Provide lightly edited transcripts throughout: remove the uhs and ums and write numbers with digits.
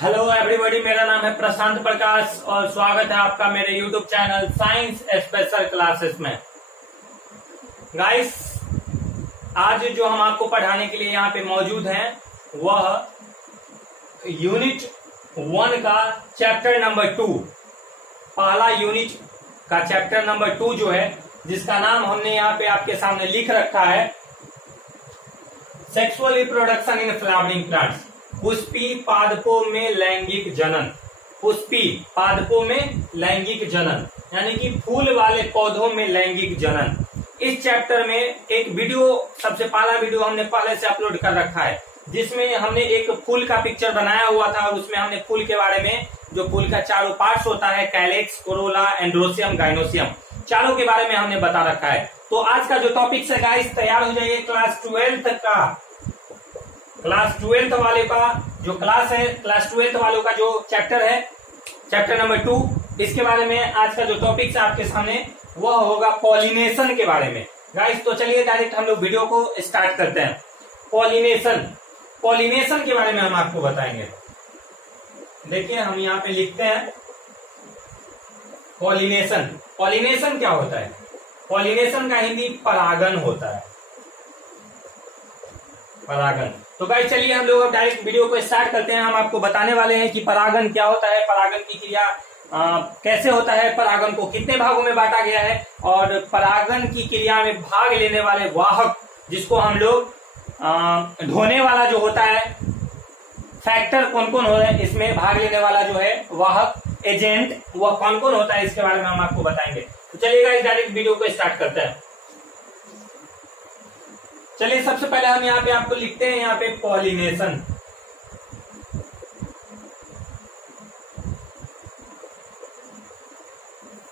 Hello everybody, मेरा नाम है प्रशांत प्रकाश और स्वागत है आपका मेरे YouTube channel science special classes में। गाइस, आज जो हम आपको पढ़ाने के लिए यहाँ पे मौजूद हैं वह यूनिट 1 का चैप्टर नंबर 2, पहला यूनिट का चैप्टर नंबर 2 जो है, जिसका नाम हमने यहाँ पे आपके सामने लिख रखा है sexual reproduction in flowering plants. Pushpi पादपों में लैंगिक जनन। पुष्पी पादपों में लैंगिक जनन यानी कि फूल वाले पौधों में लैंगिक जनन। इस चैप्टर में एक वीडियो, सबसे पहला वीडियो हमने पहले से अपलोड कर रखा है, जिसमें हमने एक फूल का पिक्चर बनाया हुआ था और उसमें हमने फूल के बारे में, जो फूल का चारों पार्ट्स होता है, कैलेक्स, कोरोला, एंड्रोसियम, गाइनोसियम, चारों के बारे में हमने बता रखा है। तो आज का जो टॉपिक है गाइस, तैयार हो जाइए। क्लास 12th वाले का जो क्लास है, क्लास 12th वालों का जो चैप्टर है, चैप्टर नंबर 2, इसके बारे में आज का जो टॉपिक है आपके सामने वह होगा पॉलिनेशन के बारे में। गाइस, तो चलिए डायरेक्ट हम लोग वीडियो को स्टार्ट करते हैं। पॉलिनेशन के बारे में हम आपको बताएंगे। देखिए, हम यहाँ पे लिखते हैं पॉलिनेशन क्या होता है? पॉलिनेशन का हिंदी परागन होता है, परागन। तो गाइस, चलिए हम लोग अब डायरेक्ट वीडियो को स्टार्ट करते हैं। हम आपको बताने वाले हैं कि परागन क्या होता है, परागन की क्रिया कैसे होता है, परागन को कितने भागों में बांटा गया है, और परागन की क्रिया में भाग लेने वाले वाहक, जिसको हम लोग ढोने वाला जो होता है, फैक्टर कौन कौन हो रहे हैं इसमें भाग लेने वाला जो है वाहक, एजेंट, वह कौन कौन होता है, इसके बारे में हम आपको बताएंगे। तो चलिए गाइस, डायरेक्ट वीडियो को स्टार्ट करते हैं। चलिए, सबसे पहले हम यहाँ पे आपको लिखते हैं यहाँ पे पॉलिनेशन।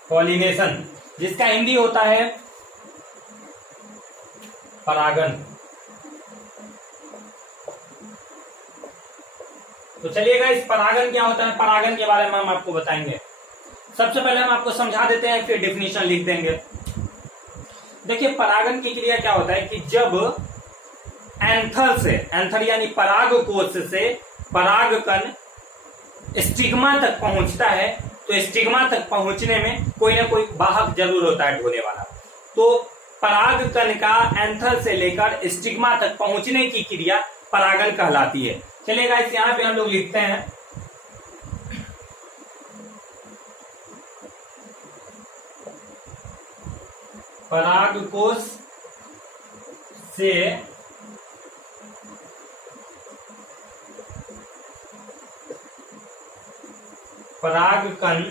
पॉलिनेशन जिसका हिंदी होता है परागन। तो चलिएगा, इस परागन क्या होता है, परागन के बारे में हम आपको बताएंगे। सबसे पहले हम आपको समझा देते हैं, फिर डेफिनेशन लिख देंगे। देखिए, परागन की क्रिया क्या होता है कि जब एंथर यानी पराग कोश से परागकण स्टिग्मा तक पहुंचता है, तो स्टिग्मा तक पहुंचने में कोई ना कोई वाहक जरूर होता है ढोने वाला। तो परागकण का एंथर से लेकर स्टिग्मा तक पहुंचने की क्रिया परागन कहलाती है। चलिएगा, इस यहां पे हम लोग लिखते हैं परागकोश से परागकण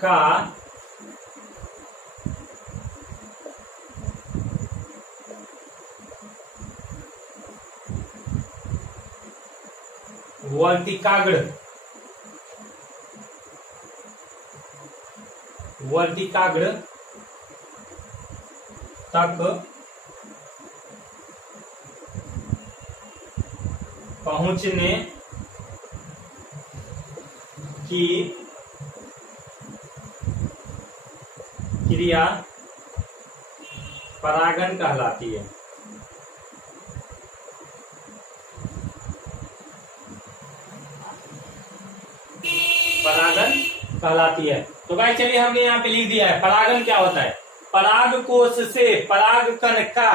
का वर्तिकाग्र तक पहुंचने की क्रिया परागन कहलाती है। परागन कहलाती है। तो गाइस, चलिए हमने यहाँ पे लिख दिया है परागन क्या होता है। परागकोश से परागकण का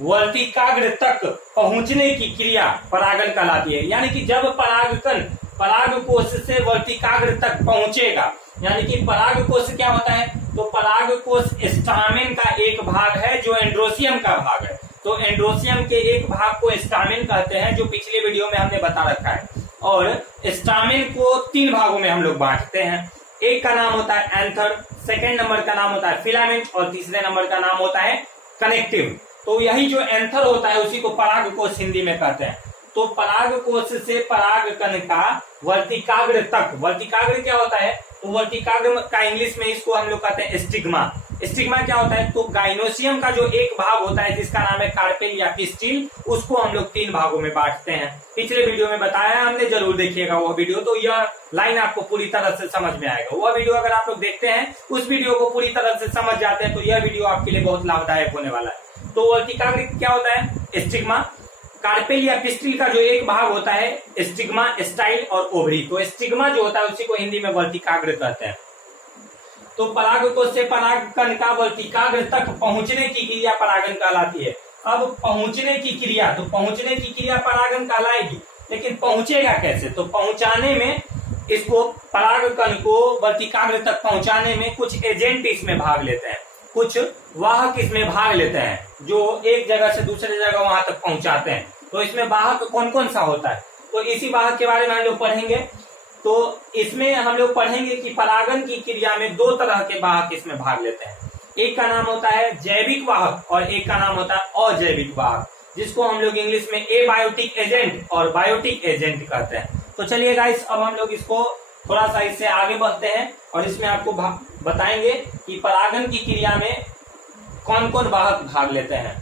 वर्तिकाग्र तक पहुंचने की क्रिया परागन कहलाती है। यानी कि जब परागकण परागकोश से वर्तिकाग्र तक पहुंचेगा, यानी कि परागकोश क्या होता है, तो परागकोश स्टामेन का एक भाग है जो एंड्रोसियम का भाग है। तो एंड्रोसियम के एक भाग को स्टामेन कहते हैं, जो पिछले वीडियो में हमने बता रखा है। और स्टामेन को 3 भागों में हम लोग बांटते हैं। एक का नाम होता है एंथर, सेकेंड नंबर का नाम होता है फिलामेंट, और तीसरे नंबर का नाम होता है कनेक्टिव। तो यही जो एंथर होता है उसी को परागकोश हिंदी में कहते हैं। तो परागकोश से परागकण का वर्तिकाग्र तक, वर्तिकाग्र क्या होता है, तो वर्तिकाग्र का इंग्लिश में इसको हम लोग कहते हैं स्टिग्मा। स्टिग्मा क्या होता है, तो गाइनोसियम का जो एक भाग होता है जिसका नाम है कार्पेल या पिस्टिल, उसको हम लोग 3 भागों में बांटते हैं। पिछले वीडियो में बताया हमने, जरूर देखिएगा वह वीडियो, तो यह लाइन आपको पूरी तरह से समझ में आएगा। वह वीडियो अगर आप लोग देखते हैं, उस वीडियो को पूरी तरह से समझ जाते हैं, तो यह वीडियो आपके लिए बहुत लाभदायक होने वाला है। तो वर्तिकाग्र क्या होता है, स्टिग्मा। कार्पेल या पिस्टिल का जो एक भाग होता है स्टिग्मा, स्टाइल और ओवरी। तो स्टिग्मा जो होता है उसी को हिंदी में वर्तिकाग्र कहते हैं। तो परागकोश से परागकण का वर्तिकाग्र तक पहुंचने की क्रिया परागन कहलाती है। अब पहुंचने की क्रिया, तो पहुंचने की क्रिया परागन कहलाएगी, लेकिन पहुंचेगा कैसे? तो पहुंचाने में, इसको परागकण को वर्तिकाग्र तक पहुंचाने में कुछ एजेंट इसमें भाग लेते हैं, कुछ वाहक इसमें भाग लेते हैं जो एक जगह से दूसरे जगह वहां तक पहुंचाते हैं। तो इसमें वाहक कौन कौन सा होता है, तो इसी वाहक के बारे में हम लोग पढ़ेंगे। तो इसमें हम लोग पढ़ेंगे कि परागन की क्रिया में दो तरह के वाहक इसमें भाग लेते हैं। एक का नाम होता है जैविक वाहक और एक का नाम होता है अजैविक वाहक, जिसको हम लोग इंग्लिश में एबायोटिक एजेंट और बायोटिक एजेंट कहते हैं। तो चलिए गाइस, अब हम लोग इसको थोड़ा सा इससे आगे बढ़ते हैं और इसमें आपको बताएंगे कि परागन की क्रिया में कौन कौन वाहक भाग लेते हैं।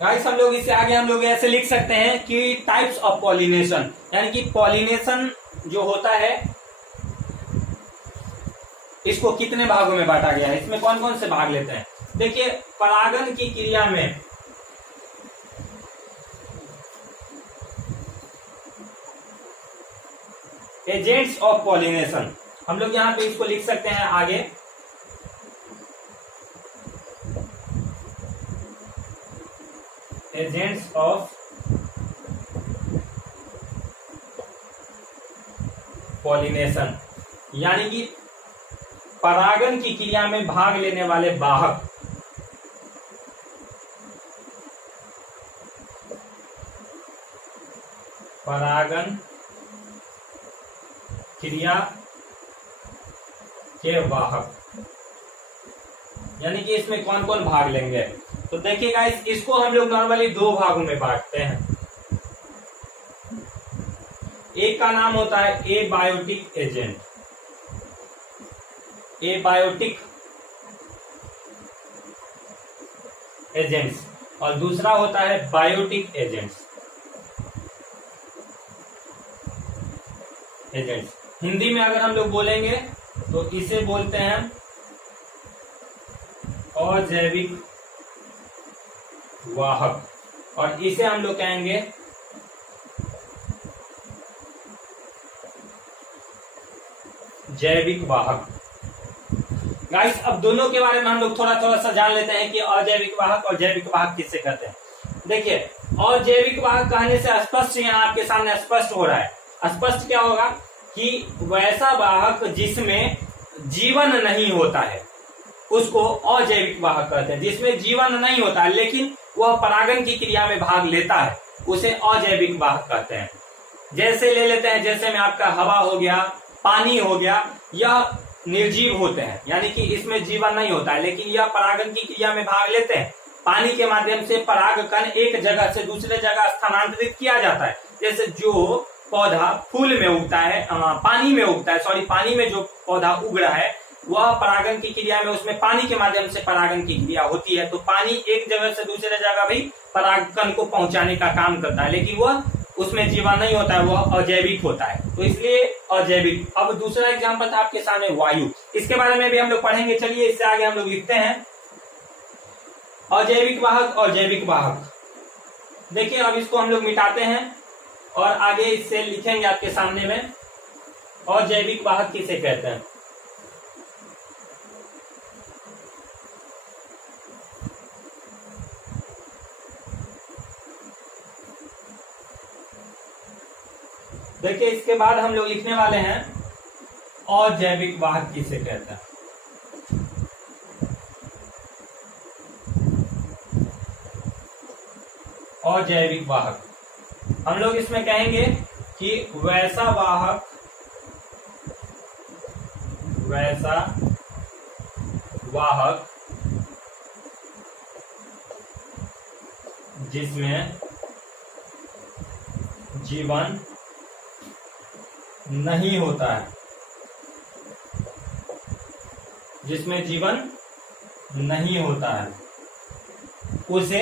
गाइस, हम लोग इससे आगे हम लोग ऐसे लिख सकते हैं कि टाइप्स ऑफ पॉलिनेशन, यानी कि पॉलिनेशन जो होता है इसको कितने भागों में बांटा गया है, इसमें कौन कौन से भाग लेते हैं। देखिए, परागन की क्रिया में एजेंट्स ऑफ पॉलिनेशन, हम लोग यहां पे इसको लिख सकते हैं आगे, एजेंट्स ऑफ पॉलिनेशन, यानी कि परागन की क्रिया में भाग लेने वाले वाहक। परागन क्रिया के वाहक, यानी कि इसमें कौन कौन भाग लेंगे। तो देखिए गाइस, इसको हम लोग नॉर्मली दो भागों में बांटते हैं। एक का नाम होता है एबायोटिक एजेंट, एबायोटिक एजेंट्स, और दूसरा होता है बायोटिक एजेंट्स। हिंदी में अगर हम लोग बोलेंगे तो इसे बोलते हैं अजैविक वाहक, और इसे हम लोग कहेंगे जैविक वाहक। गाइस, अब दोनों के बारे में हम लोग थोड़ा थोड़ा सा जान लेते हैं कि अजैविक वाहक और जैविक वाहक किससे कहते हैं। देखिए, अजैविक वाहक कहने से स्पष्ट यहाँ आपके सामने स्पष्ट हो रहा है। स्पष्ट क्या होगा कि वैसा वाहक जिसमें जीवन नहीं होता है उसको अजैविक वाहक कहते हैं। जिसमें जीवन नहीं होता है लेकिन वह परागन की क्रिया में भाग लेता है उसे अजैविक वाहक कहते हैं। जैसे ले लेते हैं, जैसे में आपका हवा हो गया, पानी हो गया, यह निर्जीव होते हैं, यानी कि इसमें जीवन नहीं होता है लेकिन यह परागन की क्रिया में भाग लेते हैं। पानी के माध्यम से परागकण एक जगह से दूसरे जगह स्थानांतरित किया जाता है। जैसे जो पौधा फूल में उगता है, पानी में उगता है, पानी में जो पौधा उग रहा है वह परागन की क्रिया में उसमें पानी के माध्यम से परागन की क्रिया होती है। तो पानी एक जगह से दूसरे जगह भी परागकण को पहुंचाने का काम करता है, लेकिन वह उसमें जीवन नहीं होता है, वह अजैविक होता है, तो इसलिए अजैविक। अब दूसरा एग्जाम्पल था आपके सामने वायु, इसके बारे में भी हम लोग पढ़ेंगे। चलिए, इससे आगे हम लोग लिखते हैं अजैविक वाहक और जैविक वाहक। देखिए, अब इसको हम लोग मिटाते हैं और आगे इससे लिखेंगे आपके सामने में अजैविक वाहक किसे कहते हैं। देखिए, इसके बाद हम लोग लिखने वाले हैं अजैविक वाहक किसे कहते हैं। अजैविक वाहक हम लोग इसमें कहेंगे कि वैसा वाहक जिसमें जीवन नहीं होता है, जिसमें जीवन नहीं होता है उसे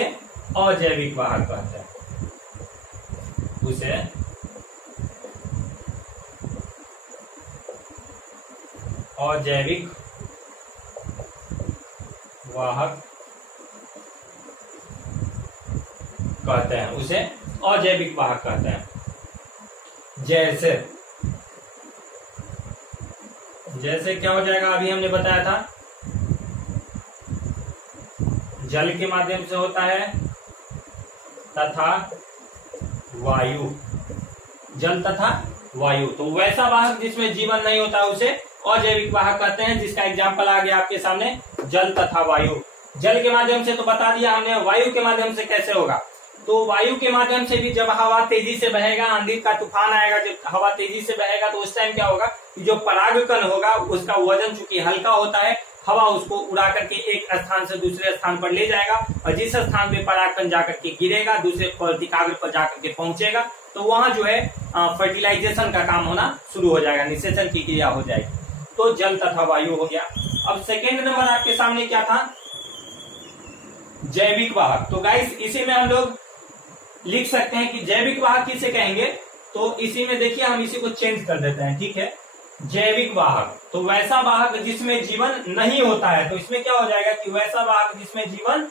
अजैविक वाहक कहते हैं। उसे अजैविक वाहक कहते हैं, उसे अजैविक वाहक कहते हैं। जैसे क्या हो जाएगा, अभी हमने बताया था जल के माध्यम से होता है तथा वायु, जल तथा वायु। तो वैसा वाहक जिसमें जीवन नहीं होता उसे अजैविक वाहक कहते हैं, जिसका एग्जाम्पल आ गया आपके सामने जल तथा वायु। जल के माध्यम से तो बता दिया हमने, वायु के माध्यम से कैसे होगा। तो वायु के माध्यम से भी जब हवा तेजी से बहेगा, आंधी का तूफान आएगा, जब हवा तेजी से बहेगा तो उस टाइम क्या होगा कि जो परागकण होगा उसका वजन चूंकि हल्का होता है, हवा उसको उड़ा करके एक स्थान से दूसरे स्थान पर ले जाएगा, और जिस स्थान पे परागकण जाकर के गिरेगा दूसरे वर्तिकाग्र पर जाकर के पहुंचेगा, तो वहां जो है फर्टिलाइजेशन का काम होना शुरू हो जाएगा, निषेचन की क्रिया हो जाएगी। तो जल तथा वायु हो गया। अब सेकेंड नंबर आपके सामने क्या था, जैविक वाहक। तो गाइस इसी में हम लोग लिख सकते हैं कि जैविक वाहक किसे कहेंगे। तो इसी में देखिए हम इसी को चेंज कर देते हैं, ठीक है। जैविक वाहक तो वैसा वाहक जिसमें जीवन नहीं होता है, तो इसमें क्या हो जाएगा कि वैसा वाहक जिसमें जीवन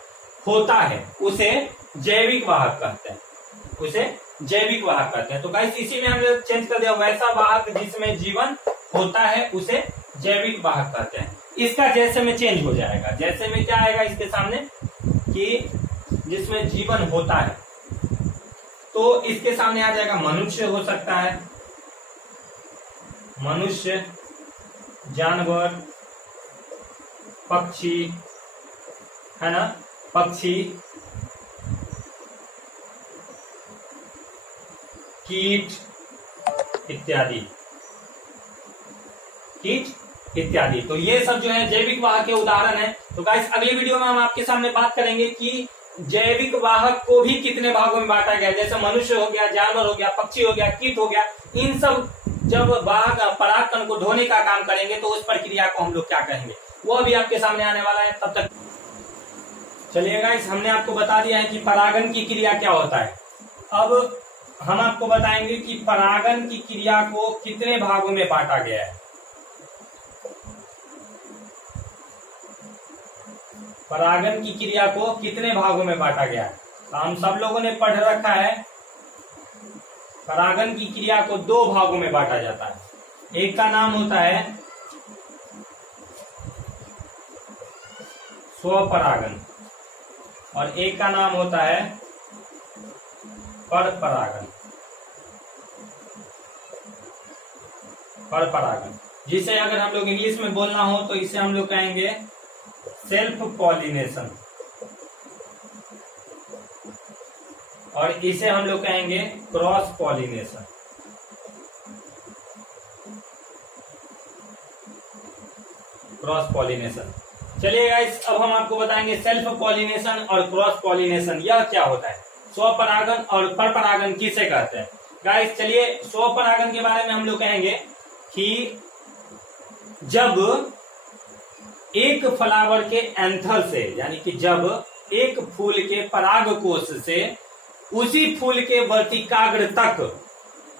होता है उसे जैविक वाहक कहते हैं, उसे जैविक वाहक कहते हैं। तो गाइस इसी में हमने चेंज कर दिया, वैसा वाहक जिसमें जीवन होता है उसे जैविक वाहक कहते हैं। इसका जैसे में चेंज हो जाएगा, जैसे में क्या आएगा इसके सामने कि जिसमें जीवन होता है, तो इसके सामने आ जाएगा मनुष्य हो सकता है, मनुष्य, जानवर, पक्षी, है ना, पक्षी, कीट इत्यादि, कीट इत्यादि। तो ये सब जो है जैविक वाहक के उदाहरण है। तो गाइस अगली वीडियो में हम आपके सामने बात करेंगे कि जैविक वाहक को भी कितने भागों में बांटा गया, जैसे मनुष्य हो गया, जानवर हो गया, पक्षी हो गया, कीट हो गया। इन सब जब वाहक परागकण को ढोने का काम करेंगे तो उस प्रक्रिया को हम लोग क्या कहेंगे, वो भी आपके सामने आने वाला है। तब तक चलिए गाइस, हमने आपको बता दिया है कि परागन की क्रिया क्या होता है। अब हम आपको बताएंगे कि परागन की क्रिया को कितने भागों में बांटा गया है। परागन की क्रिया को कितने भागों में बांटा गया है। तो हम सब लोगों ने पढ़ रखा है, परागन की क्रिया को दो भागों में बांटा जाता है। एक का नाम होता है स्वपरागन और एक का नाम होता है परपरागन। परपरागन जिसे अगर हम लोग इंग्लिश में बोलना हो तो इसे हम लोग कहेंगे सेल्फ पॉलिनेशन, और इसे हम लोग कहेंगे क्रॉस पॉलिनेशन। Cross pollination. चलिए गाइस, अब हम आपको बताएंगे सेल्फ पॉलिनेशन और क्रॉस पॉलिनेशन यह क्या होता है, स्वपरागन और परपरागन किसे कहते हैं। गाइस चलिए, स्वपरागन के बारे में हम लोग कहेंगे कि जब एक फ्लावर के एंथर से, यानी कि जब एक फूल के पराग कोश से उसी फूल के वर्तिकाग्र तक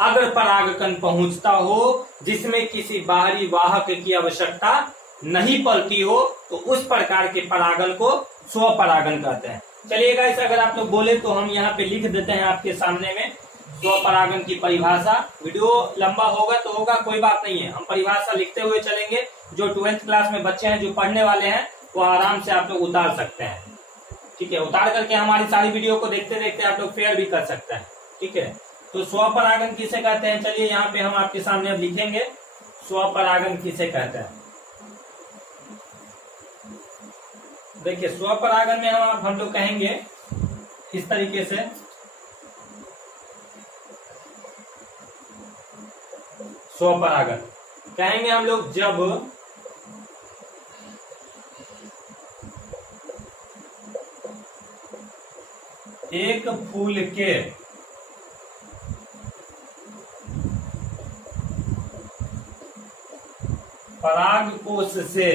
अग्र परागकण पहुंचता हो जिसमें किसी बाहरी वाहक की आवश्यकता नहीं पड़ती हो, तो उस प्रकार के परागन को स्वपरागन कहते हैं। चलिए गाइस, अगर आप लोग बोले तो हम यहाँ पे लिख देते हैं आपके सामने में स्वपरागन की परिभाषा। वीडियो लंबा होगा तो होगा, कोई बात नहीं है, हम परिभाषा लिखते हुए चलेंगे। जो 12th क्लास में बच्चे हैं, जो पढ़ने वाले हैं, वो आराम से आप लोग उतार सकते हैं, ठीक है। उतार करके हमारी सारी वीडियो को देखते देखते आप लोग फेयर भी कर सकते हैं, ठीक है। तो स्वपरागन किसे कहते हैं, चलिए यहाँ पे हम आपके सामने अब लिखेंगे स्वपरागन किसे कहते हैं। देखिए, स्वपरागन में हम लोग कहेंगे इस तरीके से, स्वपरागन कहेंगे हम लोग जब एक फूल के परागकोश से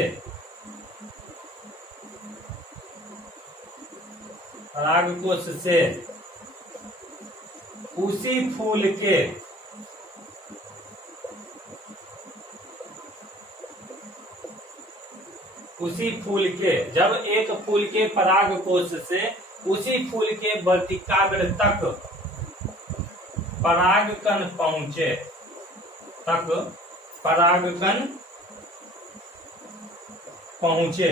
उसी फूल के जब एक फूल के परागकोश से उसी फूल के वर्तिकाग्र तक परागकण पहुंचे, तक परागकण पहुंचे,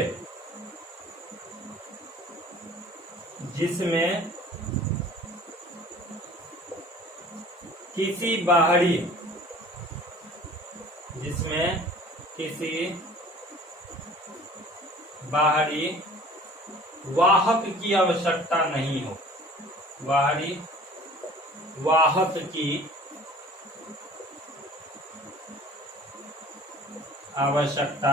जिसमें किसी बाहरी वाहक की आवश्यकता नहीं हो, बाहरी वाहक की आवश्यकता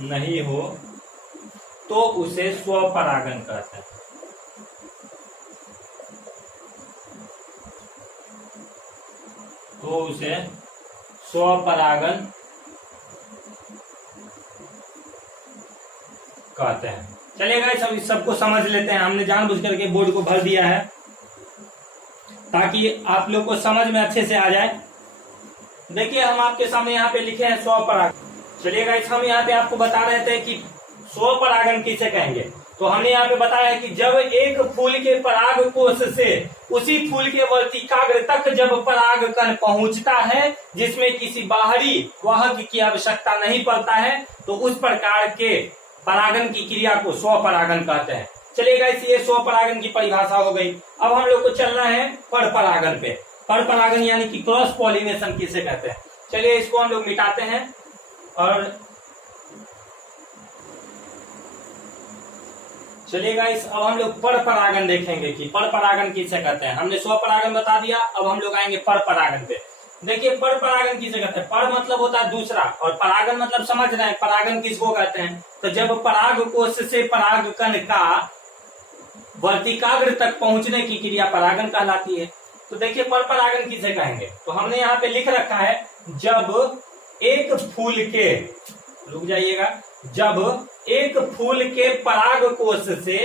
नहीं हो तो उसे स्वपरागन कहते हैं। तो उसे स्वपरागन कहते हैं। चलिए गाइस, अब इस सबको समझ लेते हैं। हमने जानबूझ करके बोर्ड को भर दिया है ताकि आप लोग को समझ में अच्छे से आ जाए। देखिए, हम आपके सामने यहाँ पे लिखे हैं स्वपरागन। चलिए गाइस, हम यहाँ पे आपको बता रहे थे कि स्वपरागन किसे कहेंगे। तो हमने यहाँ पे बताया है कि जब एक फूल के पराग कोश से उसी फूल के वर्तिकाग्र तक जब परागकण पहुंचता है, जिसमें किसी बाहरी वाहक की आवश्यकता नहीं पड़ता है, तो उस प्रकार के परागन की क्रिया को स्वपरागन कहते हैं। चलिए गाइस, ये स्वपरागन की परिभाषा हो गई। अब हम लोग को चलना है परपरागन पे। परपरागन यानी कि क्रॉस पॉलिनेशन किसे कहते हैं। चलिए इसको हम लोग मिटाते हैं और चलिए गाइस, अब हम लोग परपरागन देखेंगे कि परपरागन किसे कहते हैं। हमने स्वपरागन बता दिया, अब हम लोग आएंगे परपरागन पे। देखिए, परपरागन किसे कहते हैं। पर मतलब होता है दूसरा, और परागन मतलब समझ रहे हैं परागन किसको कहते हैं। तो जब पराग कोश से परागकण का वर्तिकाग्र तक पहुंचने की क्रिया परागन कहलाती है। तो देखिए, परपरागन किसे कहेंगे। तो हमने यहाँ पे लिख रखा है, जब एक फूल के, रुक जाइएगा, जब एक फूल के पराग कोश से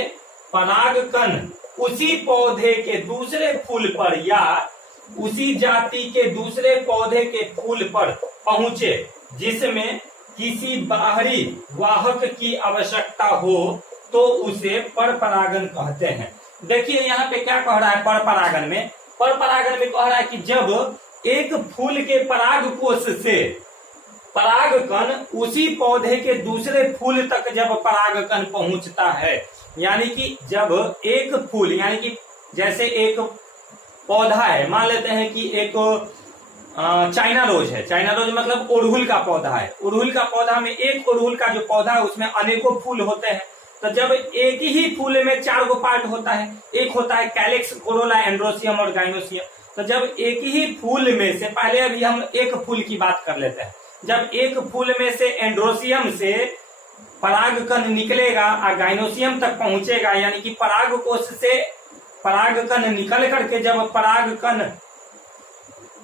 परागकण उसी पौधे के दूसरे फूल पर या उसी जाति के दूसरे पौधे के फूल पर पहुंचे, जिसमें किसी बाहरी वाहक की आवश्यकता हो, तो उसे परपरागन कहते हैं। देखिए यहाँ पे क्या कह रहा है परपरागन में। परपरागन में कह रहा है कि जब एक फूल के पराग कोश से परागकण उसी पौधे के दूसरे फूल तक जब परागकण पहुंचता है, यानी कि जब एक फूल, यानी कि जैसे एक पौधा है, मान लेते हैं कि एक चाइना रोज है। चाइना रोज मतलब अड़हुल का पौधा है। अड़हुल का पौधा में एक अड़हुल का जो पौधा है उसमें अनेकों फूल होते हैं। तो जब एक ही फूल में 4 गो पार्ट होता है, एक होता है कैलिक्स, कोरोला, एंड्रोसियम और गाइनोसियम। तो जब एक ही फूल में से, पहले अभी हम एक फूल की बात कर लेते हैं, जब एक फूल में से एंड्रोसियम से परागकण निकलेगा और गाइनोसियम तक पहुंचेगा, यानी कि पराग कोश से परागकण निकल करके जब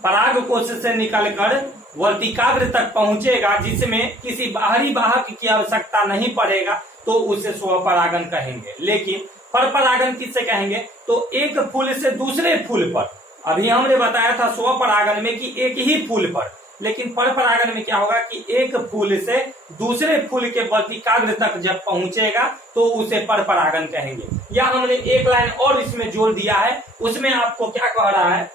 पराग कोश से निकलकर वर्तिकाग्र तक पहुंचेगा, जिसमें किसी बाहरी वाहक की आवश्यकता नहीं पड़ेगा, तो उसे स्वपरागन कहेंगे। लेकिन परपरागन किससे कहेंगे। तो एक फूल से दूसरे फूल पर, अभी हमने बताया था स्वपरागन में कि एक ही फूल पर, लेकिन परपरागन में क्या होगा कि एक फूल से दूसरे फूल के वर्तिकाग्र तक जब पहुंचेगा तो उसे परपरागन कहेंगे। या हमने एक लाइन और इसमें जोड़ दिया है, उसमें आपको क्या कह रहा है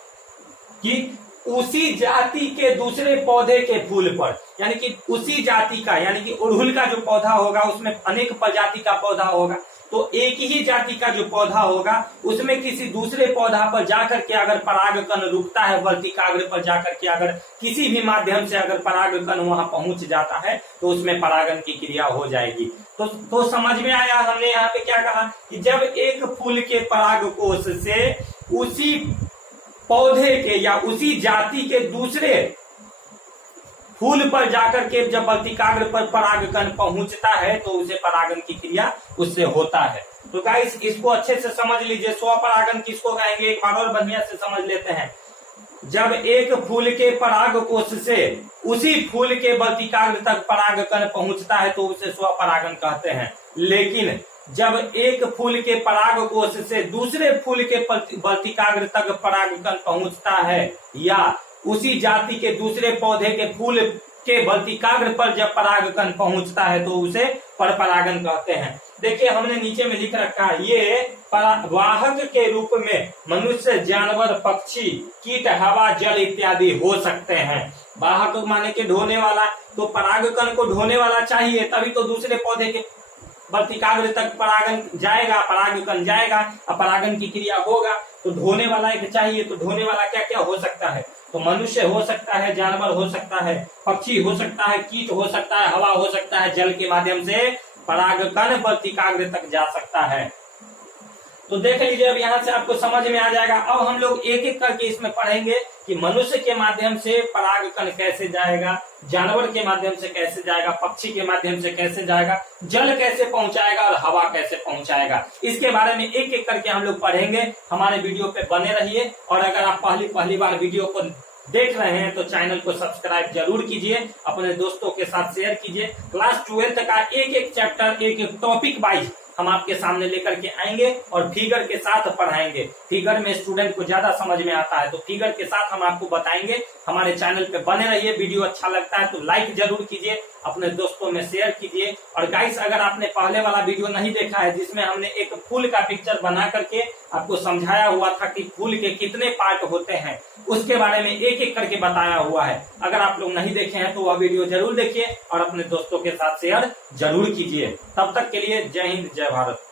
कि उसी जाति के दूसरे पौधे के फूल पर, यानी कि उसी जाति का, यानी कि अड़हुल का जो पौधा होगा उसमें अनेक प्रजाति का पौधा होगा, तो एक ही जाति का जो पौधा होगा उसमें किसी दूसरे पौधा पर जाकर के अगर परागकण रुकता है, वर्तिकाग्र पर जाकर के अगर किसी भी माध्यम से अगर परागकण वहां पहुंच जाता है, तो उसमें परागन की क्रिया हो जाएगी। तो समझ में आया। हमने यहाँ पे क्या कहा कि जब एक फूल के पराग कोश से उसी पौधे के या उसी जाति के दूसरे फूल पर जाकर के जब वर्तिकाग्र पर परागकण पहुंचता है, तो उसे परागन की क्रिया उससे होता है। तो गाइस, इसको अच्छे से समझ लीजिए। स्वपरागन किसको कहेंगे, एक बार और बढ़िया से समझ लेते हैं। जब एक फूल के पराग कोश से उसी फूल के वर्तिकाग्र तक परागकण पहुंचता है, तो उसे स्वपरागन कहते हैं। लेकिन जब एक फूल के पराग कोश से दूसरे फूल के वर्तिकाग्र तक परागकण पहुंचता है, या उसी जाति के दूसरे पौधे के फूल के वर्तिकाग्र पर जब परागकण पहुंचता है तो उसे परपरागन कहते हैं। देखिए हमने नीचे में लिख रखा है, ये वाहक के रूप में मनुष्य, जानवर, पक्षी, कीट, हवा, जल इत्यादि हो सकते हैं। वाहक माने के ढोने वाला, तो परागकण को ढोने वाला चाहिए, तभी तो दूसरे पौधे के वर्तिकाग्र तक परागन जाएगा, परागकण जाएगा और परागन की क्रिया होगा। तो ढोने वाला एक चाहिए। तो ढोने वाला क्या क्या हो सकता है? तो मनुष्य हो सकता है, जानवर हो सकता है, पक्षी हो सकता है, कीट हो सकता है, हवा हो सकता है, जल के माध्यम से परागकण वर्तिकाग्र तक जा सकता है। तो देख लीजिए, अब यहाँ से आपको समझ में आ जाएगा। अब हम लोग एक एक करके इसमें पढ़ेंगे कि मनुष्य के माध्यम से परागकण कैसे जाएगा, जानवर के माध्यम से कैसे जाएगा, पक्षी के माध्यम से कैसे जाएगा, जल कैसे पहुंचाएगा और हवा कैसे पहुंचाएगा। इसके बारे में एक एक करके हम लोग पढ़ेंगे। हमारे वीडियो पे बने रहिए, और अगर आप पहली बार वीडियो को देख रहे हैं तो चैनल को सब्सक्राइब जरूर कीजिए, अपने दोस्तों के साथ शेयर कीजिए। क्लास 12 का एक एक चैप्टर, एक एक टॉपिक वाइज हम आपके सामने लेकर के आएंगे और फिगर के साथ पढ़ाएंगे। फिगर में स्टूडेंट को ज्यादा समझ में आता है, तो फिगर के साथ हम आपको बताएंगे। हमारे चैनल पे बने रहिए। वीडियो अच्छा लगता है तो लाइक जरूर कीजिए, अपने दोस्तों में शेयर कीजिए। और गाइस, अगर आपने पहले वाला वीडियो नहीं देखा है जिसमें हमने एक फूल का पिक्चर बना करके आपको समझाया हुआ था कि फूल के कितने पार्ट होते हैं, उसके बारे में एक एक करके बताया हुआ है। अगर आप लोग नहीं देखे हैं तो वह वीडियो जरूर देखिए और अपने दोस्तों के साथ शेयर जरूर कीजिए। तब तक के लिए जय हिंद, जय भारत।